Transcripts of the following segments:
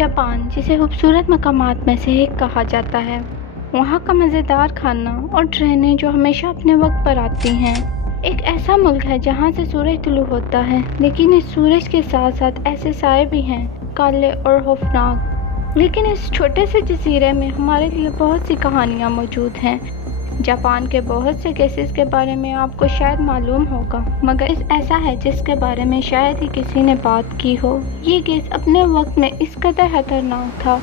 Japan, جسے خوبصورت مقامات میں سے ایک کہا جاتا ہے، وہاں کا مزیدار کھانا اور ٹرینیں جو ہمیشہ اپنے وقت پر آتی ہیں۔ ایک ایسا ملک ہے جہاں سے سورج طلوع ہوتا ہے، لیکن اس سورج کے ساتھ ساتھ ایسے سائے بھی ہیں، کالے اور خوفناک۔ لیکن اس چھوٹے سے جزیرے میں ہمارے لیے بہت سی کہانیاں موجود ہیں۔ جاپان کے بہت سے کیسز کے بارے میں آپ کو شاید معلوم ہوگا، مگر ایسا ہے جس کے بارے میں شاید ہی کسی نے بات کی ہو۔ یہ کیس اپنے وقت میں اس قدر خطرناک تھا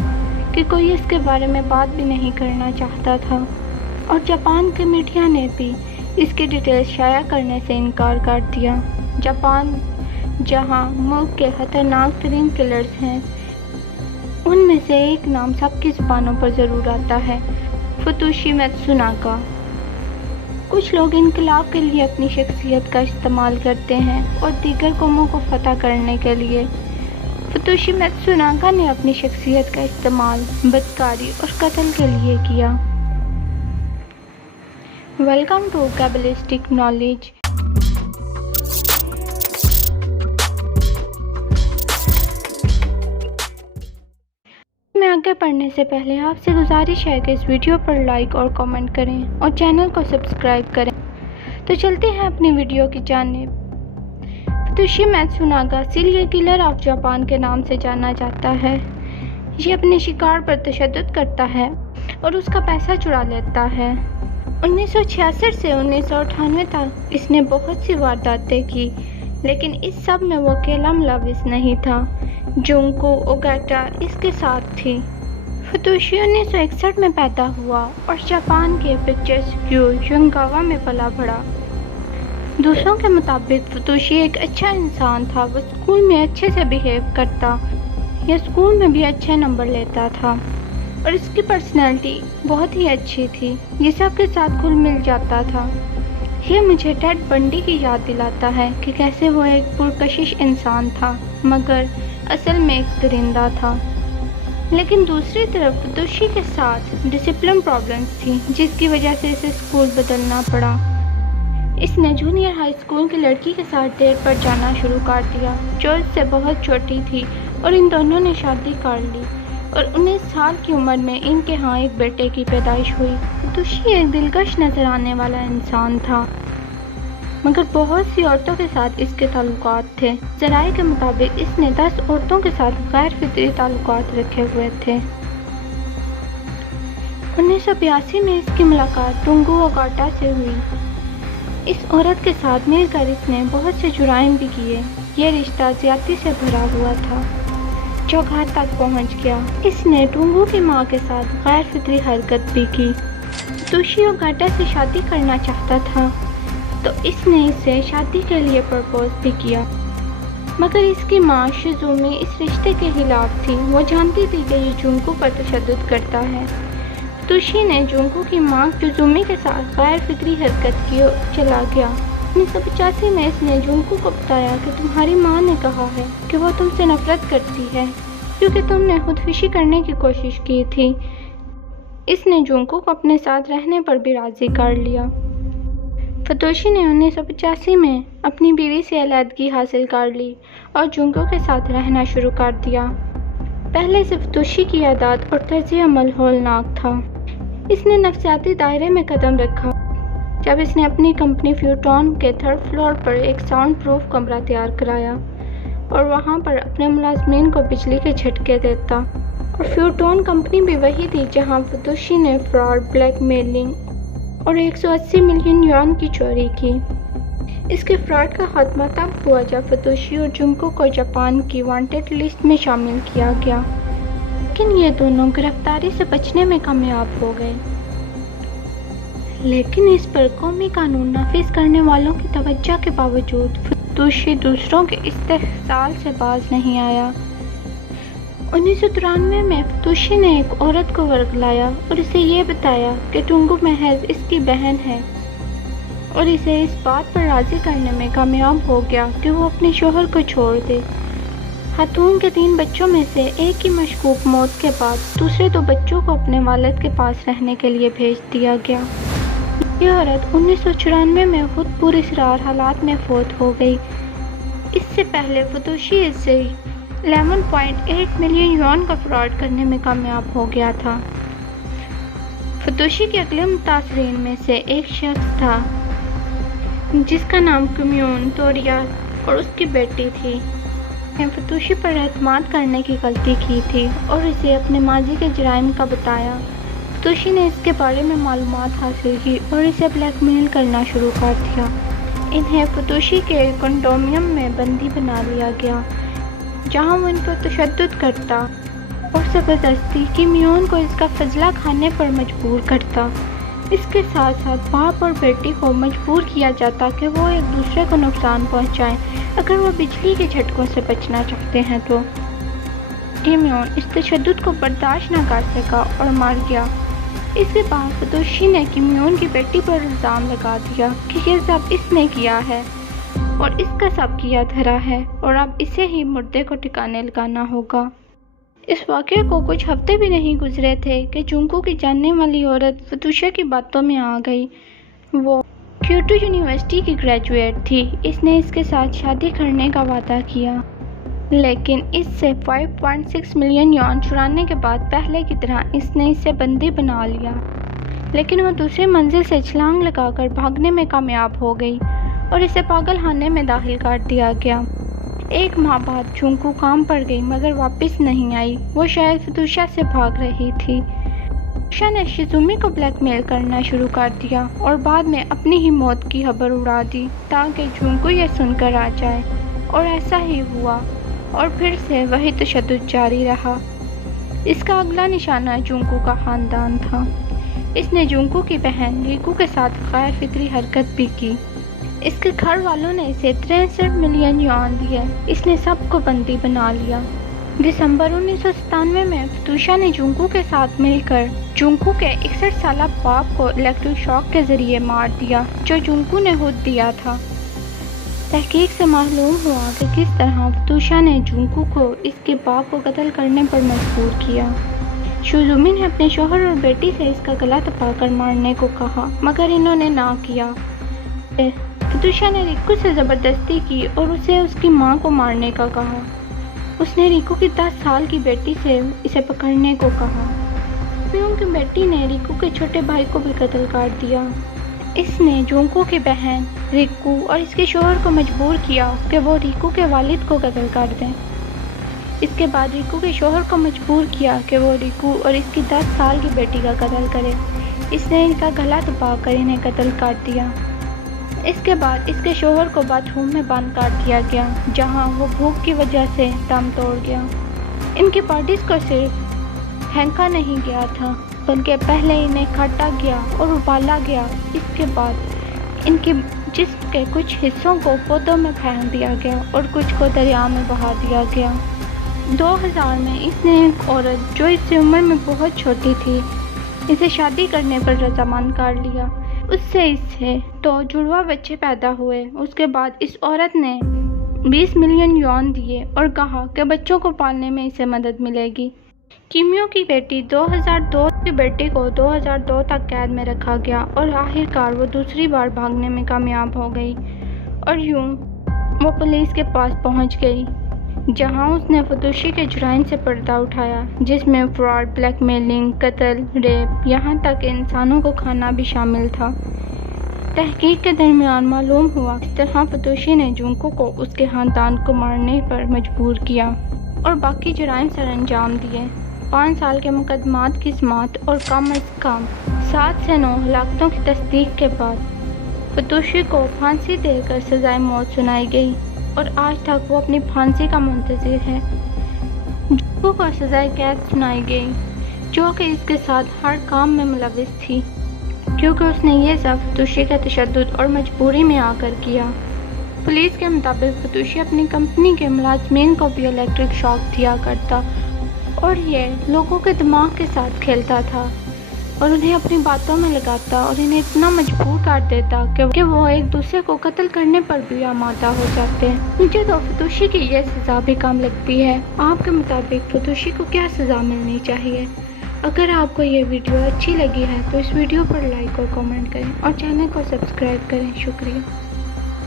کہ کوئی اس کے بارے میں بات بھی نہیں کرنا چاہتا تھا، اور جاپان کے میڈیا نے بھی اس کی ڈیٹیلز شائع کرنے سے انکار کر دیا۔ جاپان، جہاں ملک کے خطرناک ترین کلرز ہیں، ان میں سے ایک نام سب کی زبانوں پر ضرور آتا ہے: فتوشی ماتسوناگا۔ کچھ لوگ انقلاب کے لیے اپنی شخصیت کا استعمال کرتے ہیں اور دیگر قوموں کو فتح کرنے کے لیے۔ فتوشی ماتسوناگا نے اپنی شخصیت کا استعمال بدکاری اور قتل کے لیے کیا۔ Welcome to cabalistic knowledge. میں آگے پڑھنے سے پہلے آپ سے گزارش ہے کہ اس ویڈیو پر لائک اور کامنٹ کریں اور چینل کو سبسکرائب کریں۔ تو چلتے ہیں اپنی ویڈیو کی جانب۔ فتوشی ماتسوناگا سیریل کلر آف جاپان کے نام سے جانا جاتا ہے۔ یہ اپنے شکار پر تشدد کرتا ہے اور اس کا پیسہ چرا لیتا ہے۔ 1966 سے 1998 تک اس نے بہت سی وارداتیں کی، لیکن اس سب میں وہ اکیلا ملوث نہیں تھا۔ جونکو اوگاٹا اس کے ساتھ تھی۔ فتوشی 1961 میں پیدا ہوا اور جاپان کے پکچرسکیو یونگاوا میں پلا بڑھا۔ دوسروں کے مطابق فتوشی ایک اچھا انسان تھا۔ وہ اسکول میں اچھے سے بیہیو کرتا یا اسکول میں بھی اچھے نمبر لیتا تھا، اور اس کی پرسنالٹی بہت ہی اچھی تھی۔ یہ سب کے ساتھ گھل مل جاتا تھا۔ یہ مجھے ٹیڈ بنڈی کی یاد دلاتا ہے کہ کیسے وہ ایک پرکشش انسان تھا، مگر اصل میں ایک درندہ تھا۔ لیکن دوسری طرف فتوشی کے ساتھ ڈسپلن پرابلمز تھیں، جس کی وجہ سے اسے اسکول بدلنا پڑا۔ اس نے جونیئر ہائی اسکول کی لڑکی کے ساتھ ڈیٹ پر جانا شروع کر دیا، جو اس سے بہت چھوٹی تھی، اور ان دونوں نے شادی کر لی، اور 19 سال کی عمر میں ان کے ہاں ایک بیٹے کی پیدائش ہوئی۔ فتوشی ایک دلکش نظر آنے والا انسان تھا، مگر بہت سی عورتوں کے ساتھ اس کے تعلقات تھے۔ ذرائع کے مطابق اس نے 10 عورتوں کے ساتھ غیر فطری تعلقات رکھے ہوئے تھے۔ 1982 میں اس کی ملاقات ٹونگو اوگاٹا سے ہوئی۔ اس عورت کے ساتھ مل کر اس نے بہت سے جرائم بھی کیے۔ یہ رشتہ زیادتی سے بھرا ہوا تھا، جو گھر تک پہنچ گیا۔ اس نے ٹونگو کی ماں کے ساتھ غیر فطری حرکت بھی کی۔ فتوشی اوگاٹا سے شادی کرنا چاہتا تھا، تو اس نے اسے شادی کے لیے پرپوز بھی کیا، مگر اس کی ماں شیزومی اس رشتے کے خلاف تھی۔ وہ جانتی تھی کہ یہ جونکو پر تشدد کرتا ہے۔ فتوشی نے جونکو کی ماں شیزومی کے ساتھ غیر فطری حرکت کی اور چلا گیا۔ 1985 میں اس نے جونکو کو بتایا کہ تمہاری ماں نے کہا ہے کہ وہ تم سے نفرت کرتی ہے کیونکہ تم نے خودکشی کرنے کی کوشش کی تھی۔ اس نے جونکو کو اپنے ساتھ رہنے پر بھی راضی کر لیا۔ فتوشی نے 1985 میں اپنی بیوی سے علیحدگی حاصل کر لی اور جونکو کے ساتھ رہنا شروع کر دیا۔ پہلے سے فتوشی کی عادات اور طرز عمل ہولناک تھا۔ اس نے نفسیاتی دائرے میں قدم رکھا جب اس نے اپنی کمپنی فیوٹون کے 3rd فلور پر ایک ساؤنڈ پروف کمرہ تیار کرایا اور وہاں پر اپنے ملازمین کو بجلی کے جھٹکے دیتا۔ اور فیوٹون کمپنی بھی وہی تھی جہاں فتوشی نے فراڈ، بلیک میلنگ اور 180 ملین یوان کی چوری کی۔ اس کے فراڈ کا خاتمہ تب ہوا جب فتوشی اور جونکو کو جاپان کی وانٹڈ لسٹ میں شامل کیا گیا، لیکن یہ دونوں گرفتاری سے بچنے میں کامیاب ہو گئے۔ لیکن اس پر قومی قانون نافذ کرنے والوں کی توجہ کے باوجود فتوشی دوسروں کے استحصال سے باز نہیں آیا۔ 1993 میں فتوشی نے ایک عورت کو ورگلایا اور اسے یہ بتایا کہ ٹونگو محض اس کی بہن ہے، اور اسے اس بات پر راضی کرنے میں کامیاب ہو گیا کہ وہ اپنے شوہر کو چھوڑ دے۔ خاتون کے 3 بچوں میں سے ایک کی مشکوک موت کے بعد دوسرے 2 بچوں کو اپنے والد کے پاس رہنے کے لیے بھیج دیا گیا۔ یہ عورت 1994 میں خود پراسرار حالات میں فوت ہو گئی۔ اس سے پہلے فتوشی اسے 11.8 ملین یوان کا فراڈ کرنے میں کامیاب ہو گیا تھا۔ فتوشی کے اگلے متاثرین میں سے ایک شخص تھا جس کا نام کمیون توریا اور اس کی بیٹی تھی۔ نے فتوشی پر اعتماد کرنے کی غلطی کی تھی اور اسے اپنے ماضی کے جرائم کا بتایا۔ فتوشی نے اس کے بارے میں معلومات حاصل کی اور اسے بلیک میل کرنا شروع کر دیا۔ انہیں فتوشی کے کنڈومینیم میں بندی بنا لیا گیا جہاں وہ ان پر تشدد کرتا اور زبردستی کمیون کو اس کا فضلہ کھانے پر مجبور کرتا۔ اس کے ساتھ ساتھ باپ اور بیٹی کو مجبور کیا جاتا کہ وہ ایک دوسرے کو نقصان پہنچائیں اگر وہ بجلی کے جھٹکوں سے بچنا چاہتے ہیں تو۔ کمیون اس تشدد کو برداشت نہ کر سکا اور مر گیا۔ اس کے بعد فتوشی نے کمیون کی بیٹی پر الزام لگا دیا کہ یہ سب اس نے کیا ہے اور اس کا سب کیا دھرا ہے اور اب اسے ہی مردے کو ٹھکانے لگانا ہوگا۔ اس واقعے کو کچھ ہفتے بھی نہیں گزرے تھے کہ جونکو کی جاننے والی عورت فتوشی کی باتوں میں آ گئی۔ وہ کیوٹو یونیورسٹی کی گریجویٹ تھی۔ اس نے اس کے ساتھ شادی کرنے کا وعدہ کیا لیکن اس سے 5.6 ملین یوان چرانے کے بعد پہلے کی طرح اس نے اسے بندی بنا لیا، لیکن وہ دوسری منزل سے چھلانگ لگا کر بھاگنے میں کامیاب ہو گئی اور اسے پاگل خانے میں داخل کر دیا گیا۔ ایک ماہ بعد جونکو کام پر گئی مگر واپس نہیں آئی۔ وہ شاید فتوشا سے بھاگ رہی تھی۔ فتوشا نے شیزومی کو بلیک میل کرنا شروع کر دیا اور بعد میں اپنی ہی موت کی خبر اڑا دی تاکہ جونکو یہ سن کر آ جائے، اور ایسا ہی ہوا اور پھر سے وہی تشدد جاری رہا۔ اس کا اگلا نشانہ جونکو کا خاندان تھا۔ اس نے جونکو کی بہن ریکو کے ساتھ غیر فطری حرکت بھی کی۔ اس کے گھر والوں نے اسے 63 ملین یوان دیے۔ اس نے سب کو بندی بنا لیا۔ دسمبر 1997 میں فتوشا نے جونکو کے ساتھ مل کر جونکو کے 61 سالہ باپ کو الیکٹرک شاک کے ذریعے مار دیا جو جونکو نے خود دیا تھا۔ تحقیق سے معلوم ہوا کہ کس طرح فتوشا نے جونکو کو اس کے باپ کو قتل کرنے پر مجبور کیا۔ شیزومی نے اپنے شوہر اور بیٹی سے اس کا گلا دبا کر مارنے کو کہا مگر انہوں نے نہ کیا۔ فتوشا نے ریکو سے زبردستی کی اور اسے اس کی ماں کو مارنے کا کہا۔ اس نے ریکو کی 10 سال کی بیٹی سے اسے پکڑنے کو کہا۔ کمیون کی بیٹی نے ریکو کے چھوٹے بھائی کو بھی قتل کر دیا۔ اس نے جونکو کی بہن ریکو اور اس کے شوہر کو مجبور کیا کہ وہ ریکو کے والد کو قتل کر دیں۔ اس کے بعد ریکو کے شوہر کو مجبور کیا کہ وہ ریکو اور اس کی 10 سال کی بیٹی کا قتل کرے۔ اس نے ان کا گلا دبا کر انہیں قتل کر دیا۔ اس کے بعد اس کے شوہر کو باتھ روم میں بند کر دیا گیا جہاں وہ بھوک کی وجہ سے دم توڑ گیا۔ ان کی باڈیز کو صرف پھینکا نہیں گیا تھا بلکہ پہلے انہیں کاٹا گیا اور ابالا گیا۔ اس کے بعد ان کے جسم کے کچھ حصوں کو پودوں میں پھینک دیا گیا اور کچھ کو دریا میں بہا دیا گیا۔ 2000 میں اس نے ایک عورت جو اس سے عمر میں بہت چھوٹی تھی اسے شادی کرنے پر رضامند کر لیا۔ اس سے تو جڑواں بچے پیدا ہوئے۔ اس کے بعد اس عورت نے 20 ملین یوان دیے اور کہا کہ بچوں کو پالنے میں اسے مدد ملے گی۔ کیمیو کی بیٹی 2002 کی بیٹی کو 2002 تک قید میں رکھا گیا اور آخرکار وہ دوسری بار بھاگنے میں کامیاب ہو گئی اور یوں وہ پولیس کے پاس پہنچ گئی جہاں اس نے فتوشی کے جرائم سے پردہ اٹھایا جس میں فراڈ، بلیک میلنگ، قتل، ریپ، یہاں تک کہ انسانوں کو کھانا بھی شامل تھا۔ تحقیق کے درمیان معلوم ہوا کس طرح فتوشی نے جونکو کو اس کے خاندان کو مارنے پر مجبور کیا اور باقی جرائم سر انجام دیے۔ 5 سال کے مقدمات کی سماعت اور کم از کم 7 سے 9 ہلاکتوں کی تصدیق کے بعد فتوشی کو پھانسی دے کر سزائے موت سنائی گئی اور آج تک وہ اپنی پھانسی کا منتظر ہے۔ جونکو کو سزائے قید سنائی گئی جو کہ اس کے ساتھ ہر کام میں ملوث تھی کیونکہ اس نے یہ سب فتوشی کا تشدد اور مجبوری میں آ کر کیا۔ پولیس کے مطابق فتوشی اپنی کمپنی کے ملازمین کو بھی الیکٹرک شاک دیا کرتا اور یہ لوگوں کے دماغ کے ساتھ کھیلتا تھا اور انہیں اپنی باتوں میں لگاتا اور انہیں اتنا مجبور کر دیتا کہ وہ ایک دوسرے کو قتل کرنے پر بھی آمادہ ہو جاتے۔ مجھے تو فتوشی کی یہ سزا بھی کم لگتی ہے۔ آپ کے مطابق فتوشی کو کیا سزا ملنی چاہیے؟ اگر آپ کو یہ ویڈیو اچھی لگی ہے تو اس ویڈیو پر لائک اور کامنٹ کریں اور چینل کو سبسکرائب کریں۔ شکریہ۔